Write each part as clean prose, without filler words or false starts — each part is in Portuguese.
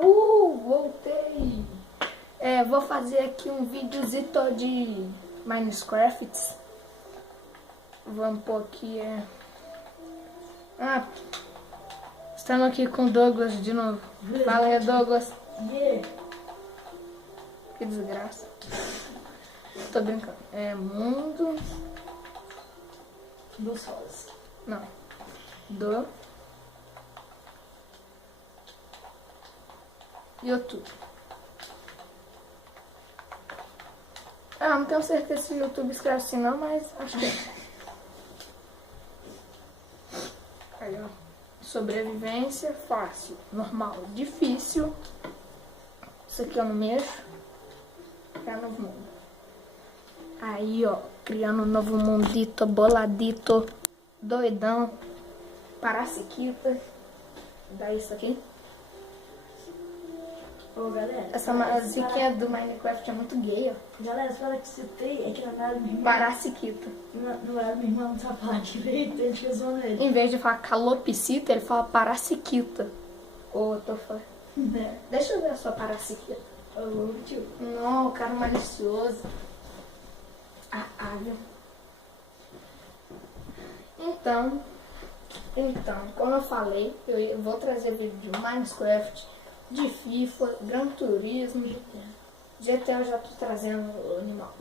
Voltei! Vou fazer aqui um videozito de Minecraft. Vamos pôr aqui, estamos aqui com o Douglas de novo. Fala aí, Douglas. Yeah. Que desgraça. Tô brincando. Mundo Dos rolos. Não. Do YouTube. Não tenho certeza se o YouTube escreve assim não, mas acho que é. Aí, ó. Sobrevivência fácil, normal, difícil. Isso aqui eu não mexo. Criar novo mundo. Aí, ó, criando um novo mundito, boladito, doidão, paraciquita. Dá isso aqui. Ô, galera. Essa musiquinha do Minecraft é muito gay, ó. Galera, fala que citei, é que na verdade minha irmã... Paraciquita. Na verdade minha irmã não sabe falar direito, a gente fica zoando ele. Em vez de falar calopsita, ele fala paraciquita. Ô, tô falando. Deixa eu ver a sua paraciquita. Ô, tio. Não, cara malicioso. Viu? Então, como eu falei, eu vou trazer vídeo de Minecraft, de FIFA, Gran Turismo, GTA eu já tô trazendo o animal.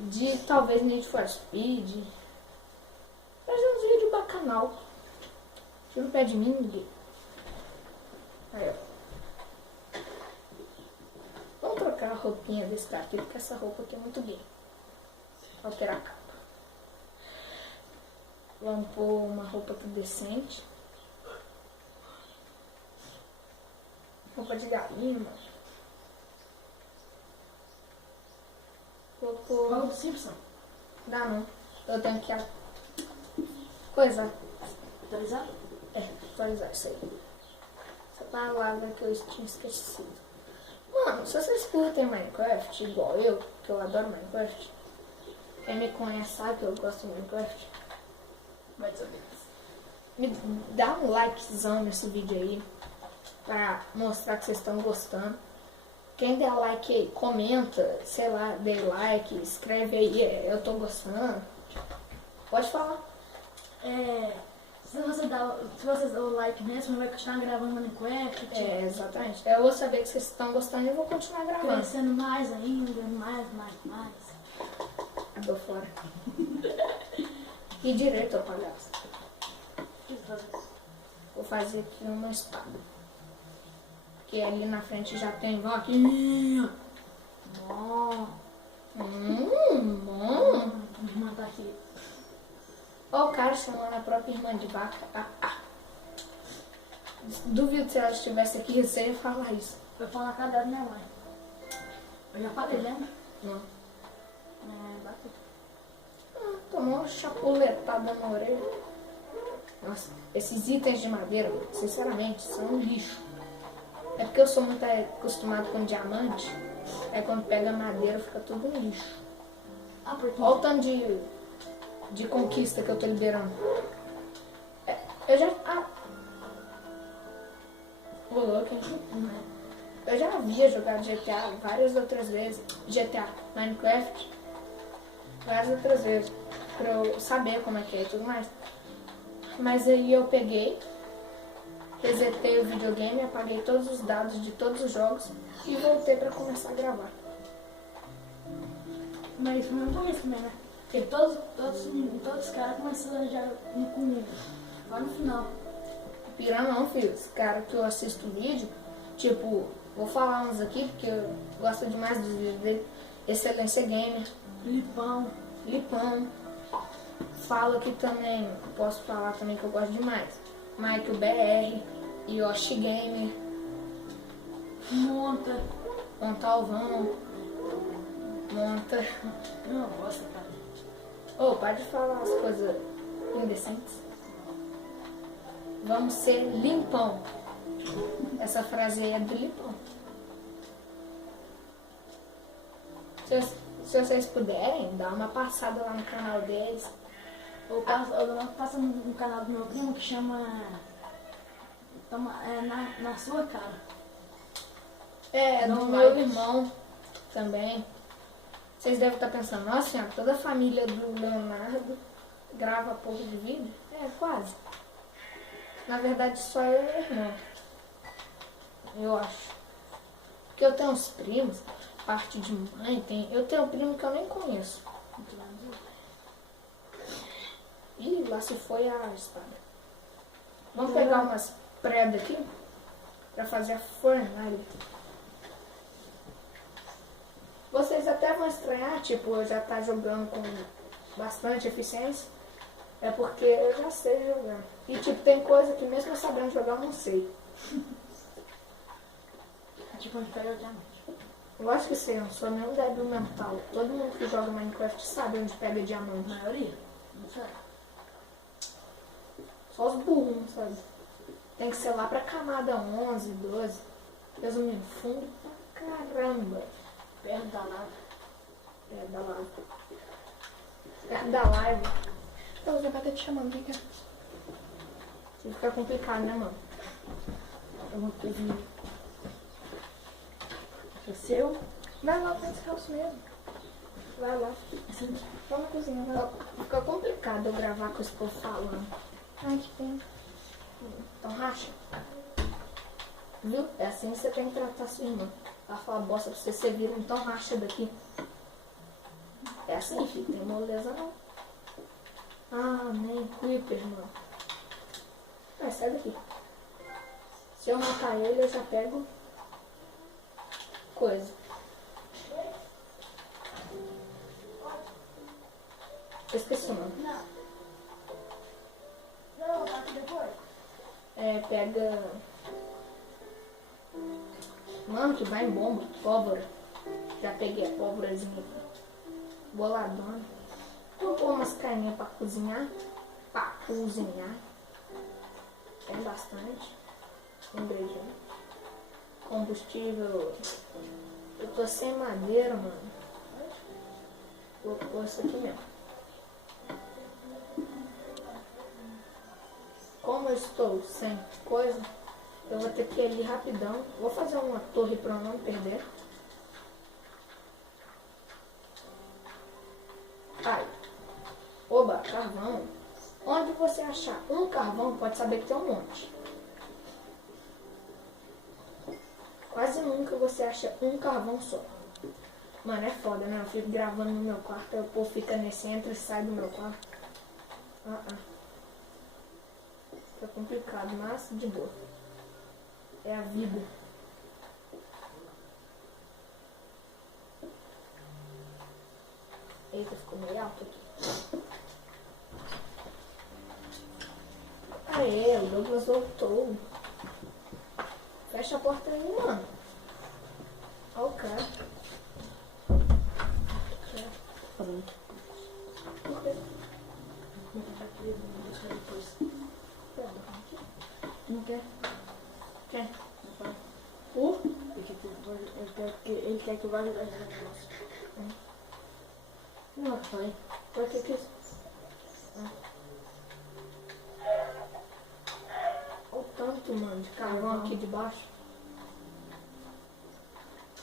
De talvez Need for Speed. Trazer uns vídeos bacanal. Tira o pé de mim, ninguém. Aí, ó. Vamos trocar a roupinha desse cara aqui, porque essa roupa aqui é muito gay. Alterar a capa. Vamos pôr uma roupa decente. Roupa de galinha, mano. Vou pôr... Fala do Simpson. Dá não. Eu tenho que coisar. Atualizar? Atualizar isso aí. Essa palavra que eu tinha esquecido. Mano, se vocês curtem Minecraft, igual eu, que eu adoro Minecraft, quem me conhece sabe que eu gosto de Minecraft, Mais ou menos. me dá um likezão nesse vídeo aí, pra mostrar que vocês estão gostando. Quem der like aí, comenta, sei lá, dê like, escreve aí, eu tô gostando. Pode falar. Se você dá o like mesmo, vai continuar gravando Minecraft. Exatamente. Eu vou saber que vocês estão gostando e eu vou continuar gravando. Crescendo mais ainda, mais. Eu tô fora. E direito, ó, palhaço. Vou fazer aqui uma espada. Porque ali na frente já tem vaquinha. Bom. Bom. Minha irmã tá aqui. Ó o cara chamando a própria irmã de vaca. Duvido se ela estivesse aqui, você ia falar isso. Eu falo na cara da minha mãe. Eu já falei, lembra? Não. Bateu. Tomou uma chapuletada na orelha. Nossa, esses itens de madeira, sinceramente, são um lixo. É porque eu sou muito acostumado com diamante. Aí quando pega madeira fica tudo um lixo. Porque... Olha o tanto de conquista que eu tô liberando. Eu já... Ô louco, hein? Eu já havia jogado GTA várias outras vezes. GTA, Minecraft, várias outras vezes. Pra eu saber como é que é e tudo mais. Mas aí eu peguei, resetei o videogame, apaguei todos os dados de todos os jogos e voltei pra começar a gravar. Mas foi muito isso também, né? Porque todos os caras começaram já comigo. Lá no final. Pira não, filho. Esse cara que eu assisto vídeo, tipo, vou falar uns aqui porque eu gosto demais dos vídeos dele. Excelência Gamer. Lipão. Falo aqui também, posso falar também que eu gosto demais. Michael BR, Yoshi Gamer. Montalvão. Monta. Não, gosta, cara. Ô, para de falar as coisas indecentes. Vamos ser limpão. Essa frase aí é do Lipão. Se vocês puderem, dá uma passada lá no canal deles. Ou passa no canal do meu primo que chama... Na sua cara. É, do Não meu vai. irmão também. Vocês devem estar pensando, nossa senhora, toda a família do Leonardo grava pouco de vídeo? É, quase. Na verdade, só eu e meu irmão. Eu acho. Porque eu tenho uns primos, parte de mãe, eu tenho um primo que eu nem conheço. Ih, lá se foi a espada. Vamos pegar umas predas aqui pra fazer a fornalha. Vocês até vão estranhar, tipo, eu já tá jogando com bastante eficiência. É porque eu já sei jogar. E tipo, tem coisa que mesmo eu sabendo jogar eu não sei. Tipo, a gente pega o diamante. Lógico que sei, eu não sou nenhum débil mental. Todo mundo que joga Minecraft sabe onde pega diamante. A maioria. Não sei. Só os burros, não sabe? Tem que ser lá pra camada 11, 12. Resumindo, fundo pra caramba. Perto da lava. Perto da lava. Perto da live. Eu já vai ter te chamando, fica. Fica complicado, né, mano? Alguma coisinha. É seu? Vai lá pra esse calço mesmo. Vai lá. Vamos na cozinha, vai lá. Fica complicado eu gravar com esse povo falando. Ai, que pena. Então racha. Viu? É assim que você tem que tratar sua irmã. Ela fala bosta pra você vira, então racha daqui. É assim, filho, tem moleza não. Ah, nem Creeper, mano. Vai, sai daqui. Se eu matar ele, eu já pego coisa. Eu esqueci o nome. Não. Não, tá aqui depois. É, pega... Mano, que vai em bomba, pólvora. Já peguei a pólvorazinha boladona. Vou pôr umas carninhas pra cozinhar. Tem bastante ingrediente. Combustível. Eu tô sem madeira, mano. Vou pôr isso aqui mesmo. Como eu estou sem coisa, eu vou ter que ir ali rapidão. Vou fazer uma torre pra eu não perder. Ai. Oba, carvão. Onde você achar um carvão, pode saber que tem um monte. Quase nunca você acha um carvão só. Mano, é foda, né? Eu fico gravando no meu quarto, aí o povo fica nesse, entra e sai do meu quarto. Fica complicado, mas de boa. É a vida. Eita, ficou meio alto aqui. Aê, o Douglas voltou. Fecha a porta aí, mano. Olha o cara. Pronto. Por quê? Vou tentar aqui, vou buscar depois. Não quer? Quer? Não pode. Por? Ele quer que eu vá jogar esse negócio. Não, eu falei. Por que que isso? Olha o tanto, mano, de carvão aqui debaixo.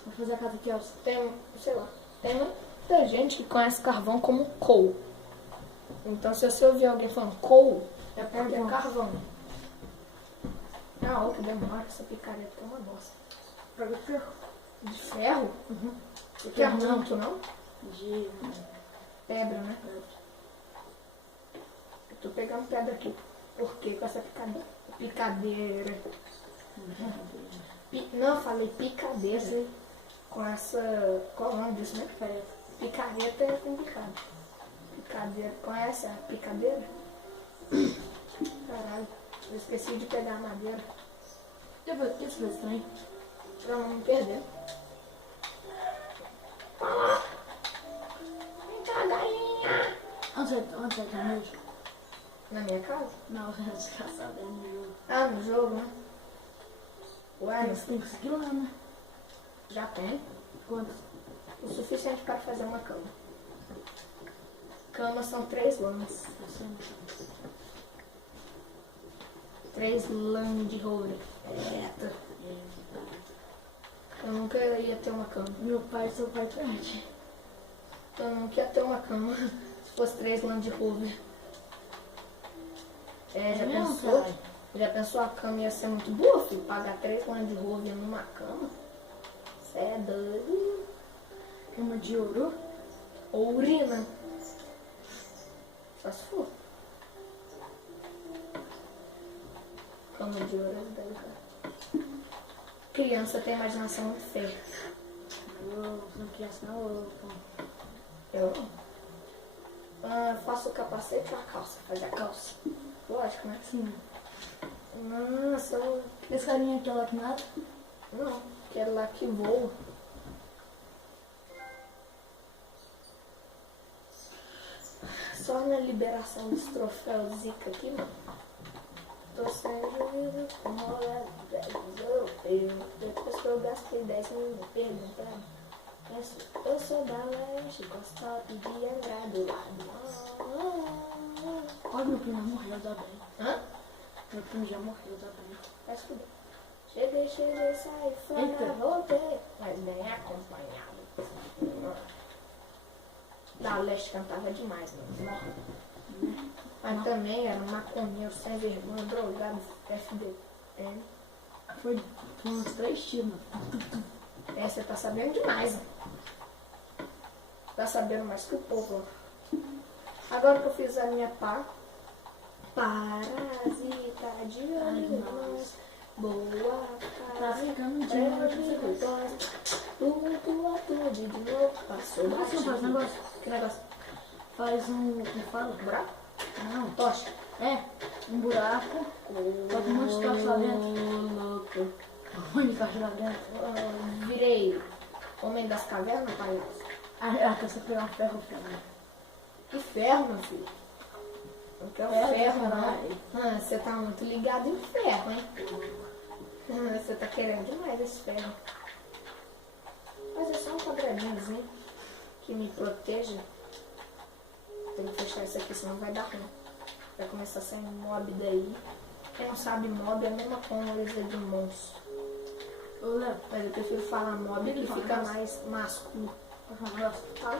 Vou fazer a casa aqui, ó. Tem, sei lá, tem muita gente que conhece carvão como coal. Então se você ouvir alguém falando coal, é porque é carvão. Ah, ó, que demora, essa picareta é uma bosta. Pega de ferro. De ferro? Uhum. Você quer muito, não? De Pedra, né? Eu tô pegando pedra aqui. Por quê? Com essa picadeira. Não, eu falei picadeira. Com essa... Qual é o nome disso, né? Picareta é complicado. Picadeira. Conhece a picadeira? Caralho. Eu esqueci de pegar a madeira. Depois, o que você fez também? Pra não me perder. Vem cá, galinha! Onde você tá mesmo? Na minha casa? Não, é desgraçado, é no jogo. Ah, no jogo, né? Ué, Você tem que seguir lá, né? já tem. Quantos? O suficiente para fazer uma cama. Camas são 3 lãs. Você não sabe. 3 lãs de roller. Eita. Eu não nunca ia ter uma cama. Meu pai e seu pai perde. Eu nunca ia ter uma cama se fosse 3 Land Rover. Já mesmo, pensou? cara? Já pensou a cama ia ser muito boa, filho? Pagar 3 Land Rover numa cama? Você é doido. Cama de ouro. Ou urina. Só se for. Cama de ouro é daí, cara. Criança tem imaginação muito feia. Eu não criança não, Eu faço o capacete ou a calça? Faz a calça. Lógico, né? Sim. Nossa, eu... Esse carinha aqui é lá que nada? Não, quero lá que voa. Só na liberação dos troféus Zica aqui, mano. Tô sem juízo, como europeu. Depois que eu gastei 10 mil, me perguntaram. Eu sou da Leste, gosto de andar do lado. Olha, meu primo morreu da bem. Hã? Meu primo já morreu da bem. Vai se fuder. Cheguei, saí fora, Eita. voltei. Mas bem acompanhado. Da Leste cantava demais, mano. Mas também era um maconheiro sem vergonha, drogado, FDN. Foi uns 3 tiros, mano. Você tá sabendo demais, né? Tá sabendo mais que o povo. Agora que eu fiz a minha parasita de olhos, boa Tá ficando de novo. tudo de novo, passou Nossa, faz batido. negócio. Que negócio? Faz um. Como fala? Buraco? Não. Tocha. É, um buraco. Só que um monte de caixa lá dentro. Louco. Um monte de caixa lá dentro. Virei homem das cavernas, pai. Ah, você pegou um ferro também. Que ferro, meu filho. Não quero ferro, não. Você tá muito ligado em ferro, hein? Você tá querendo demais esse ferro. Mas é só um quadradinhozinho que me proteja. Tenho que fechar isso aqui, senão vai dar ruim. Vai começar a sair mob daí. Quem não sabe mob é a mesma coisa de monstro. Ô, Léo, Mas eu prefiro falar mob que fica mais másculo. passa um negócio. Tá?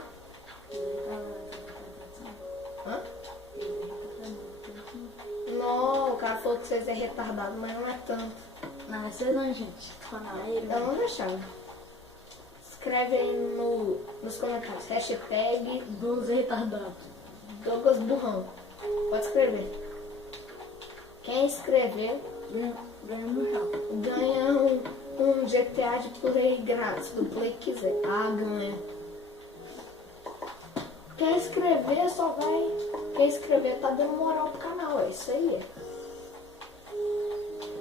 Hã? Não, o cara falou que vocês é retardado, mas não é tanto. Não, é cedo, não, gente. Fala aí, Eu não deixava. Escreve aí nos comentários. Hashtag Douglas retardado. Douglas Burrão. Pode escrever. Quem escrever Ganha no real. ganha um GTA de Play grátis, do Play que quiser. Ah, ganha. Quem escrever só vai. Quem escrever tá dando moral pro canal, é isso aí.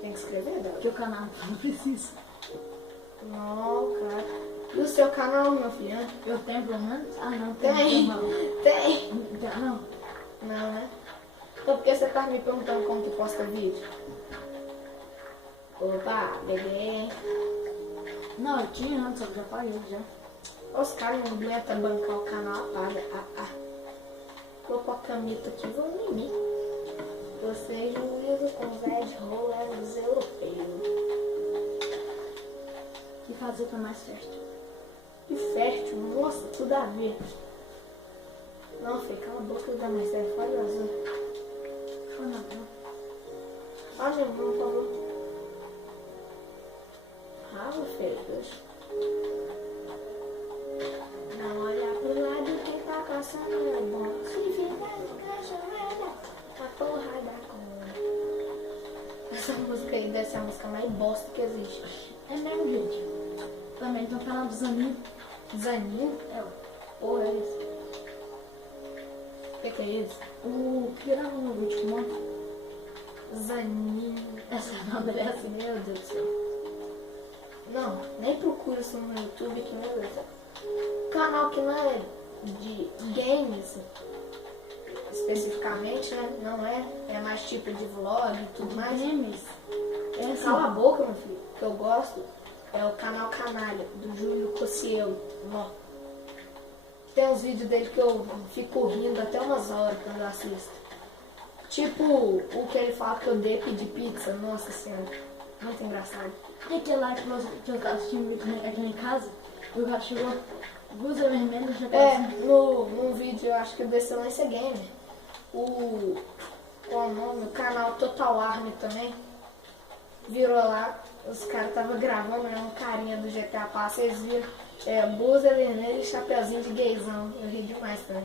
Tem que escrever, galera. Porque o canal não precisa. Não, cara. E o seu canal, meu filho? Hein? Eu tenho pelo menos? Ah, não, Tem. não. Tem. Não. Não, né? Então por que você tá me perguntando como que posta vídeo? Opa, peguei. Não, eu tinha antes, eu já paguei já. Os caras não aguentam bancar o canal, apaga. Vou pôr a camita aqui, vou em mim. Você juízo com os red rollers europeus. E fazer pra mais fértil. Que fértil, nossa, tudo a ver. Não, filho, cala a boca da mais sério, fala o azul. Ah, não. Ah, meu irmão, por favor. Ah, meu filho, deixa. Não olha pro lado, quem tá caçando é bom. Se ficar no cachorrada, a porra da cor. Essa música aí deve ser a música mais bosta que existe. É mesmo, gente. Também tem o canal dos amigos. Zaninho? É, Porra, é isso? O que é isso? o que era um vídeo que monta. Zaninho. Essa é nome é assim. Meu Deus do céu. Não, nem procura isso no YouTube que, meu Deus do céu. Canal que não é de games, especificamente, né? Não é. É mais tipo de vlog e tudo mais. Memes. É assim. Cala a boca, meu filho. O que eu gosto é o canal Canalha, do Júlio Cossielo. Ó. Tem uns vídeos dele que eu fico rindo até umas horas quando eu assisto. Tipo o que ele fala que eu odeio pedir pizza. Nossa senhora. Muito engraçado. E aquele lá que eu assisti aqui em casa, o cara chegou, blusa vermelha, já No vídeo, eu acho que do Excelência Gamer, qual é o nome? O canal Total Army também virou lá, os caras estavam gravando, né, um carinha do GTA Pass, vocês viram, blusa vermelha e chapeuzinho de gaysão. Eu ri demais também.